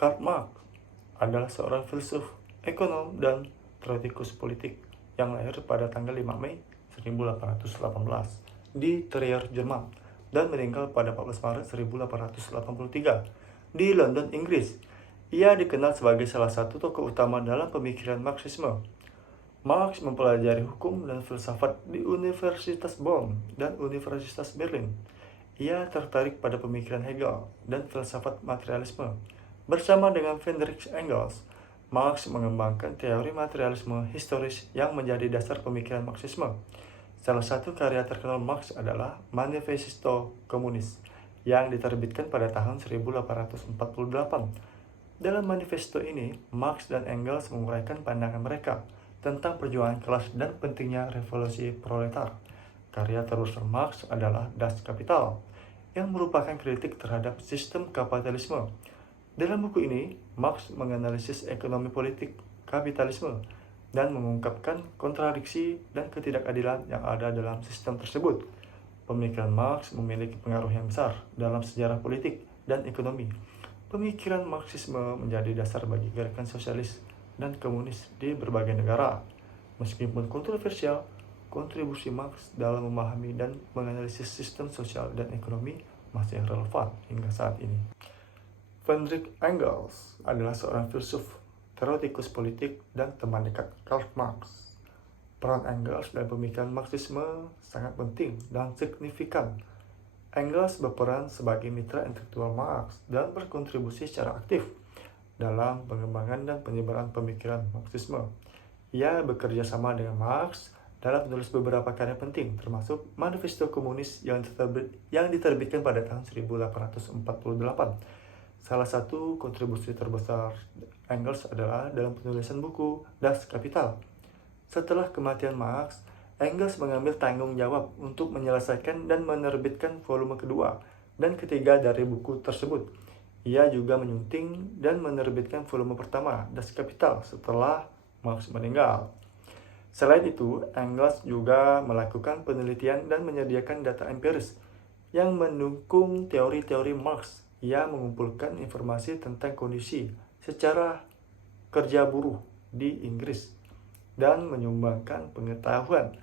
Karl Marx adalah seorang filsuf, ekonom, dan teoretikus politik yang lahir pada tanggal 5 Mei 1818 di Trier, Jerman, dan meninggal pada 14 Maret 1883 di London, Inggris. Ia dikenal sebagai salah satu tokoh utama dalam pemikiran Marxisme. Marx mempelajari hukum dan filsafat di Universitas Bonn dan Universitas Berlin. Ia tertarik pada pemikiran Hegel dan filsafat materialisme. Bersama dengan Friedrich Engels, Marx mengembangkan teori materialisme historis yang menjadi dasar pemikiran Marxisme. Salah satu karya terkenal Marx adalah Manifesto Komunis yang diterbitkan pada tahun 1848. Dalam manifesto ini, Marx dan Engels menguraikan pandangan mereka tentang perjuangan kelas dan pentingnya revolusi proletar. Karya terbesar Marx adalah Das Kapital, yang merupakan kritik terhadap sistem kapitalisme. Dalam buku ini, Marx menganalisis ekonomi politik kapitalisme dan mengungkapkan kontradiksi dan ketidakadilan yang ada dalam sistem tersebut. Pemikiran Marx memiliki pengaruh yang besar dalam sejarah politik dan ekonomi. Pemikiran Marxisme menjadi dasar bagi gerakan sosialis dan komunis di berbagai negara. Meskipun kontroversial, kontribusi Marx dalam memahami dan menganalisis sistem sosial dan ekonomi masih relevan hingga saat ini. Friedrich Engels adalah seorang filsuf, teoretikus politik, dan teman dekat Karl Marx. Peran Engels dalam pemikiran Marxisme sangat penting dan signifikan. Engels berperan sebagai mitra intelektual Marx dan berkontribusi secara aktif dalam pengembangan dan penyebaran pemikiran Marxisme. Ia bekerja sama dengan Marx dalam menulis beberapa karya penting, termasuk Manifesto Komunis yang diterbitkan pada tahun 1848. Salah satu kontribusi terbesar Engels adalah dalam penulisan buku Das Kapital. Setelah kematian Marx, Engels mengambil tanggung jawab untuk menyelesaikan dan menerbitkan volume kedua dan ketiga dari buku tersebut. Ia juga menyunting dan menerbitkan volume pertama, Das Kapital, setelah Marx meninggal. Selain itu, Engels juga melakukan penelitian dan menyediakan data empiris yang mendukung teori-teori Marx. Ia mengumpulkan informasi tentang kondisi secara kerja buruh di Inggris dan menyumbangkan pengetahuan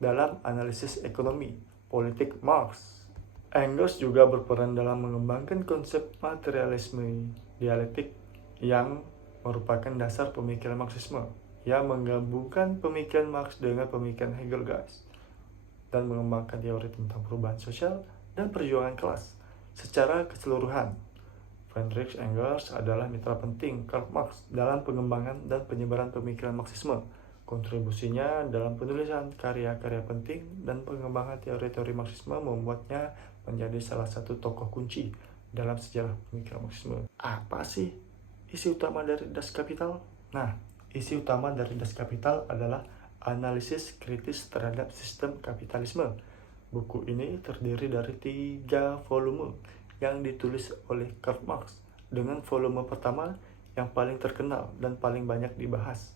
dalam analisis ekonomi politik Marx. Engels juga berperan dalam mengembangkan konsep materialisme dialektik yang merupakan dasar pemikiran Marxisme. Ia menggabungkan pemikiran Marx dengan pemikiran Hegel dan mengembangkan teori tentang perubahan sosial dan perjuangan kelas secara keseluruhan. Friedrich Engels adalah mitra penting Karl Marx dalam pengembangan dan penyebaran pemikiran Marxisme. Kontribusinya dalam penulisan karya-karya penting dan pengembangan teori-teori Marxisme membuatnya menjadi salah satu tokoh kunci dalam sejarah pemikiran Marxisme. Apa sih isi utama dari Das Kapital? Nah, isi utama dari Das Kapital adalah analisis kritis terhadap sistem kapitalisme. Buku ini terdiri dari 3 volume yang ditulis oleh Karl Marx, dengan volume pertama yang paling terkenal dan paling banyak dibahas.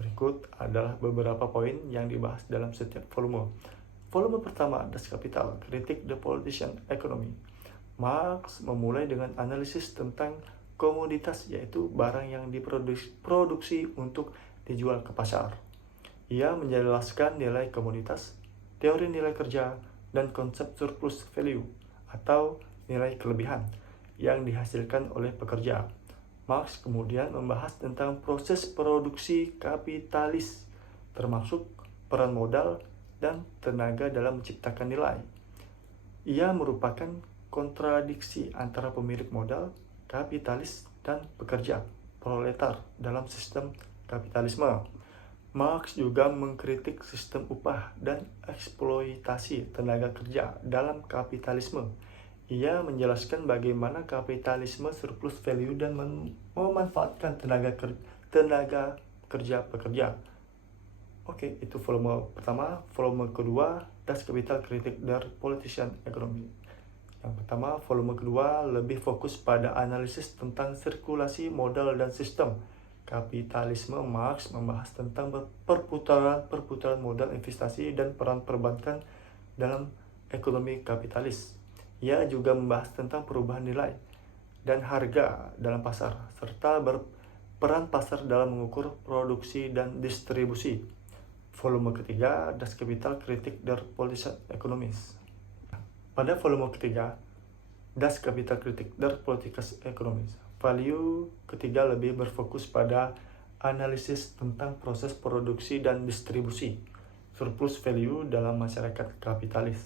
Berikut adalah beberapa poin yang dibahas dalam setiap volume. Volume pertama, Das Kapital, Kritik the Politician Economy. Marx memulai dengan analisis tentang komoditas, yaitu barang yang diproduksi untuk dijual ke pasar. Ia menjelaskan nilai komoditas, teori nilai kerja, dan konsep surplus value atau nilai kelebihan yang dihasilkan oleh pekerja. Marx kemudian membahas tentang proses produksi kapitalis, termasuk peran modal dan tenaga dalam menciptakan nilai. Ia merupakan kontradiksi antara pemilik modal, kapitalis, dan pekerja, proletar dalam sistem kapitalisme. Marx juga mengkritik sistem upah dan eksploitasi tenaga kerja dalam kapitalisme. Ia menjelaskan bagaimana kapitalisme surplus value dan memanfaatkan tenaga kerja pekerja. Oke, itu volume pertama. Volume kedua, Das Kapital, Kritik der Politician Economy. Yang pertama, volume kedua lebih fokus pada analisis tentang sirkulasi modal dan sistem kapitalisme. Marx membahas tentang perputaran modal, investasi, dan peran perbankan dalam ekonomi kapitalis. Ia juga membahas tentang perubahan nilai dan harga dalam pasar, serta berperan pasar dalam mengukur produksi dan distribusi. Volume ketiga, Das Kapital Kritik der Politische Ökonomie. Pada volume ketiga, Das Kapital Kritik der Politische Ökonomie, value ketiga lebih berfokus pada analisis tentang proses produksi dan distribusi, surplus value dalam masyarakat kapitalis.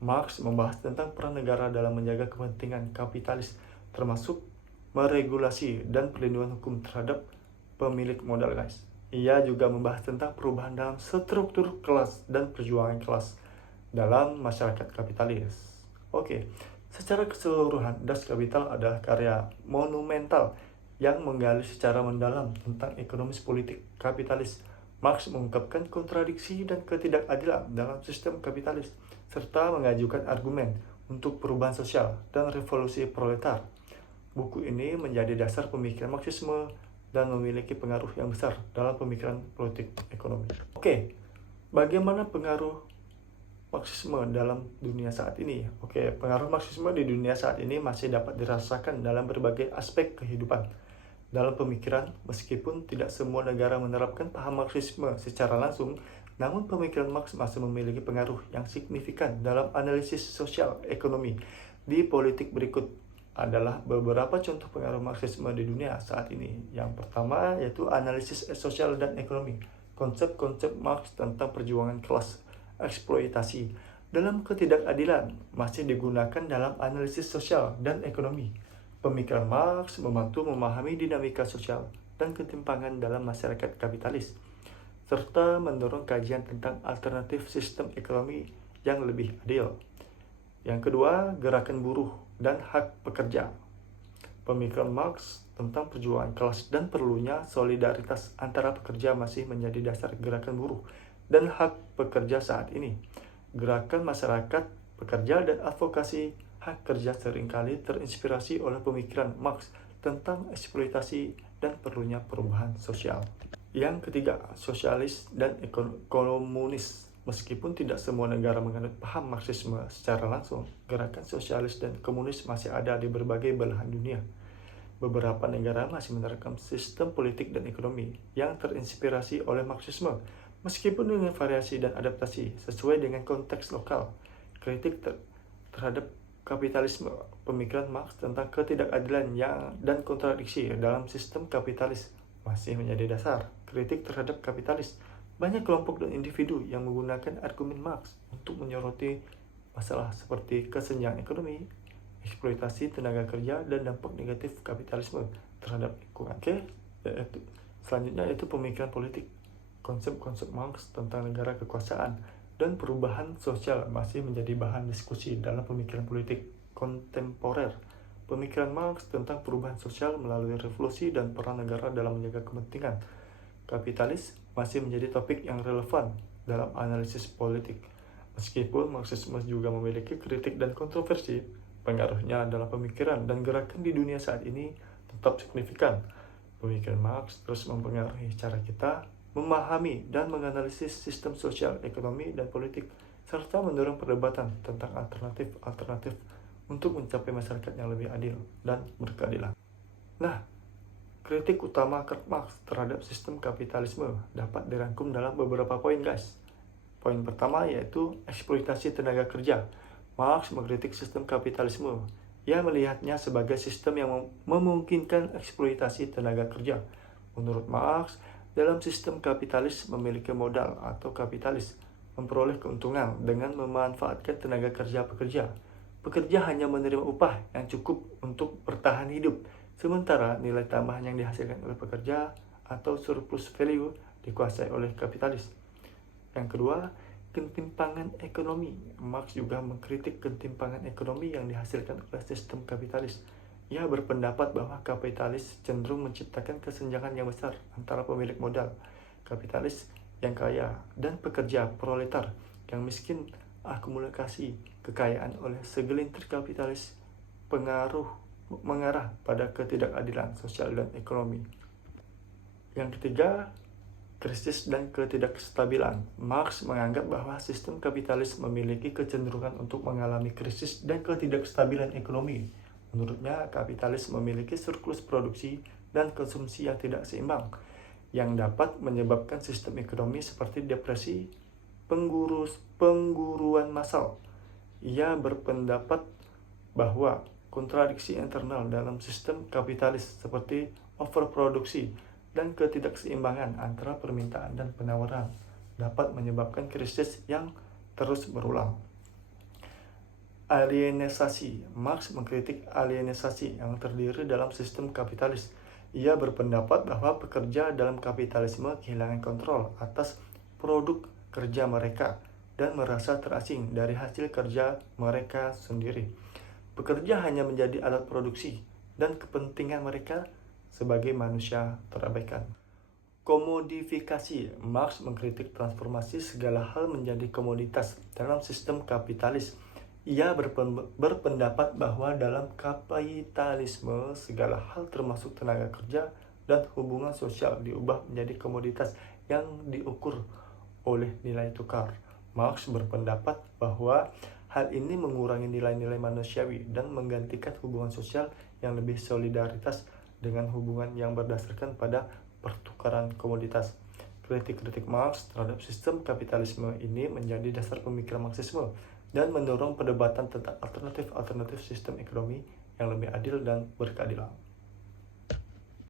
Marx membahas tentang peran negara dalam menjaga kepentingan kapitalis, termasuk meregulasi dan perlindungan hukum terhadap pemilik modal, guys. Ia juga membahas tentang perubahan dalam struktur kelas dan perjuangan kelas dalam masyarakat kapitalis. Oke, secara keseluruhan, Das Kapital adalah karya monumental yang menggali secara mendalam tentang ekonomi politik kapitalis. Marx mengungkapkan kontradiksi dan ketidakadilan dalam sistem kapitalis, serta mengajukan argumen untuk perubahan sosial dan revolusi proletar. Buku ini menjadi dasar pemikiran Marxisme dan memiliki pengaruh yang besar dalam pemikiran politik ekonomi. Oke, bagaimana pengaruh Marxisme dalam dunia saat ini? Oke, pengaruh Marxisme di dunia saat ini masih dapat dirasakan dalam berbagai aspek kehidupan. Dalam pemikiran, meskipun tidak semua negara menerapkan paham Marxisme secara langsung, namun pemikiran Marx masih memiliki pengaruh yang signifikan dalam analisis sosial ekonomi. Di politik berikut adalah beberapa contoh pengaruh Marxisme di dunia saat ini. Yang pertama yaitu analisis sosial dan ekonomi. Konsep-konsep Marx tentang perjuangan kelas, eksploitasi, dalam ketidakadilan masih digunakan dalam analisis sosial dan ekonomi. Pemikiran Marx membantu memahami dinamika sosial dan ketimpangan dalam masyarakat kapitalis, serta mendorong kajian tentang alternatif sistem ekonomi yang lebih adil. Yang kedua, gerakan buruh dan hak pekerja. Pemikiran Marx tentang perjuangan kelas dan perlunya solidaritas antara pekerja masih menjadi dasar gerakan buruh dan hak pekerja saat ini. Gerakan masyarakat pekerja dan advokasi hak kerja seringkali terinspirasi oleh pemikiran Marx tentang eksploitasi dan perlunya perubahan sosial. Yang ketiga, sosialis dan komunis. Meskipun tidak semua negara menganut paham Marxisme secara langsung, gerakan sosialis dan komunis masih ada di berbagai belahan dunia. Beberapa negara masih menerapkan sistem politik dan ekonomi yang terinspirasi oleh Marxisme, meskipun dengan variasi dan adaptasi sesuai dengan konteks lokal. Kritik terhadap kapitalisme, pemikiran Marx tentang ketidakadilan dan kontradiksi dalam sistem kapitalis masih menjadi dasar kritik terhadap kapitalis. Banyak kelompok dan individu yang menggunakan argumen Marx untuk menyoroti masalah seperti kesenjangan ekonomi, eksploitasi tenaga kerja, dan dampak negatif kapitalisme terhadap lingkungan. Oke, selanjutnya yaitu pemikiran politik. Konsep-konsep Marx tentang negara kekuasaan dan perubahan sosial masih menjadi bahan diskusi dalam pemikiran politik kontemporer. Pemikiran Marx tentang perubahan sosial melalui revolusi dan peran negara dalam menjaga kepentingan kapitalis masih menjadi topik yang relevan dalam analisis politik. Meskipun Marxisme juga memiliki kritik dan kontroversi, pengaruhnya dalam pemikiran dan gerakan di dunia saat ini tetap signifikan. Pemikiran Marx terus mempengaruhi cara kita memahami dan menganalisis sistem sosial, ekonomi, dan politik, serta mendorong perdebatan tentang alternatif-alternatif untuk mencapai masyarakat yang lebih adil dan berkeadilan. Nah, kritik utama Karl Marx terhadap sistem kapitalisme dapat dirangkum dalam beberapa poin, guys. Poin pertama yaitu eksploitasi tenaga kerja. Marx mengkritik sistem kapitalisme. Ia melihatnya sebagai sistem yang memungkinkan eksploitasi tenaga kerja. Menurut Marx, dalam sistem kapitalis memiliki modal atau kapitalis memperoleh keuntungan dengan memanfaatkan tenaga kerja pekerja. Pekerja hanya menerima upah yang cukup untuk bertahan hidup, sementara nilai tambahan yang dihasilkan oleh pekerja atau surplus value dikuasai oleh kapitalis. Yang kedua, ketimpangan ekonomi. Marx juga mengkritik ketimpangan ekonomi yang dihasilkan oleh sistem kapitalis. Ia berpendapat bahwa kapitalis cenderung menciptakan kesenjangan yang besar antara pemilik modal, kapitalis yang kaya, dan pekerja proletar yang miskin. Akumulasi kekayaan oleh segelintir kapitalis mengarah pada ketidakadilan sosial dan ekonomi. Yang ketiga, krisis dan ketidakstabilan. Marx menganggap bahwa sistem kapitalis memiliki kecenderungan untuk mengalami krisis dan ketidakstabilan ekonomi. Menurutnya, kapitalis memiliki surplus produksi dan konsumsi yang tidak seimbang, yang dapat menyebabkan sistem ekonomi seperti depresi, pengguruan massal. Ia berpendapat bahwa kontradiksi internal dalam sistem kapitalis seperti overproduksi dan ketidakseimbangan antara permintaan dan penawaran dapat menyebabkan krisis yang terus berulang. Alienisasi. Marx mengkritik alienisasi yang terdiri dalam sistem kapitalis. Ia berpendapat bahwa pekerja dalam kapitalisme kehilangan kontrol atas produk kerja mereka dan merasa terasing dari hasil kerja mereka sendiri. Pekerja hanya menjadi alat produksi dan kepentingan mereka sebagai manusia terabaikan. Komodifikasi. Marx mengkritik transformasi segala hal menjadi komoditas dalam sistem kapitalis. Ia berpendapat bahwa dalam kapitalisme segala hal termasuk tenaga kerja dan hubungan sosial diubah menjadi komoditas yang diukur oleh nilai tukar. Marx berpendapat bahwa hal ini mengurangi nilai-nilai manusiawi dan menggantikan hubungan sosial yang lebih solidaritas dengan hubungan yang berdasarkan pada pertukaran komoditas. Kritik-kritik Marx terhadap sistem kapitalisme ini menjadi dasar pemikiran Marxisme dan mendorong perdebatan tentang alternatif-alternatif sistem ekonomi yang lebih adil dan berkeadilan.